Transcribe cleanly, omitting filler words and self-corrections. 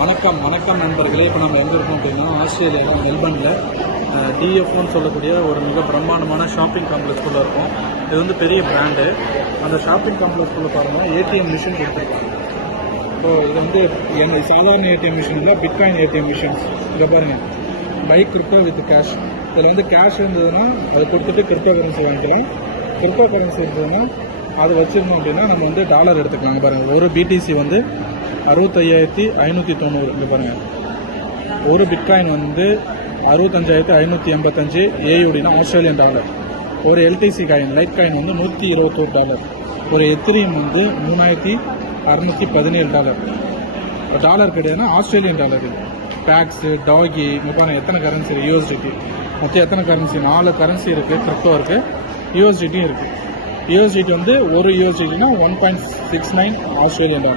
வணக்கம் நண்பர்களே. இப்போ நம்ம எங்கே இருக்கோம் அப்படின்னா ஆஸ்திரேலியாவில் மெல்பர்னில் டிஎஃப்னு சொல்லக்கூடிய ஒரு மிக பிரம்மாண்டமான ஷாப்பிங் காம்ப்ளெக்ஸ்குள்ளே இருக்கும். இது வந்து பெரிய பிராண்டு. அந்த ஷாப்பிங் காம்ப்ளெக்ஸ்குள்ளே பாருங்கள் ஏடிஎம் மிஷின் கொடுத்துருக்காங்க. ஸோ இது வந்து எங்கள் சாதாரண ஏடிஎம் மிஷின் இல்லை, பிட்காயின் ஏடிஎம் மிஷின்ஸ். இங்கே பாருங்கள், பை கிரிப்டோ வித் கேஷ். இதில் வந்து கேஷ் இருந்ததுன்னா அதை கொடுத்துட்டு கிரிப்டோ கரன்சி வாங்கிக்கலாம். கிரிப்டோ கரன்சி இருந்ததுன்னா அது வச்சுருந்தோம் அப்படின்னா நம்ம வந்து டாலர் எடுத்துக்கலாம். பாருங்கள், ஒரு பிடிசி வந்து 65,590. இங்கே பாருங்கள், ஒரு பிட்காயின் வந்து 65,585 ஏயுடினா ஆஸ்திரேலியன் டாலர். ஒரு எல்டிசி காயின் லைட் காயின் வந்து $121. ஒரு எத்திரியம் வந்து $3,617. இப்போ டாலர் கிடையாதுன்னா ஆஸ்திரேலியன் டாலர். டேக்ஸு, டாகி, இங்கே பாருங்கள் எத்தனை கரன்சி இருக்குது. யூஎஸ்டிடி மொத்தம் எத்தனை கரன்சி? 4 கரன்சி இருக்குது. கிரிப்டோ இருக்குது, யூஎஸ்டிடியும் இருக்குது. யூஎஸ்டிடி வந்து ஒரு யூஎஸ்டிடினா 1.69 ஆஸ்திரேலியன் டாலர்.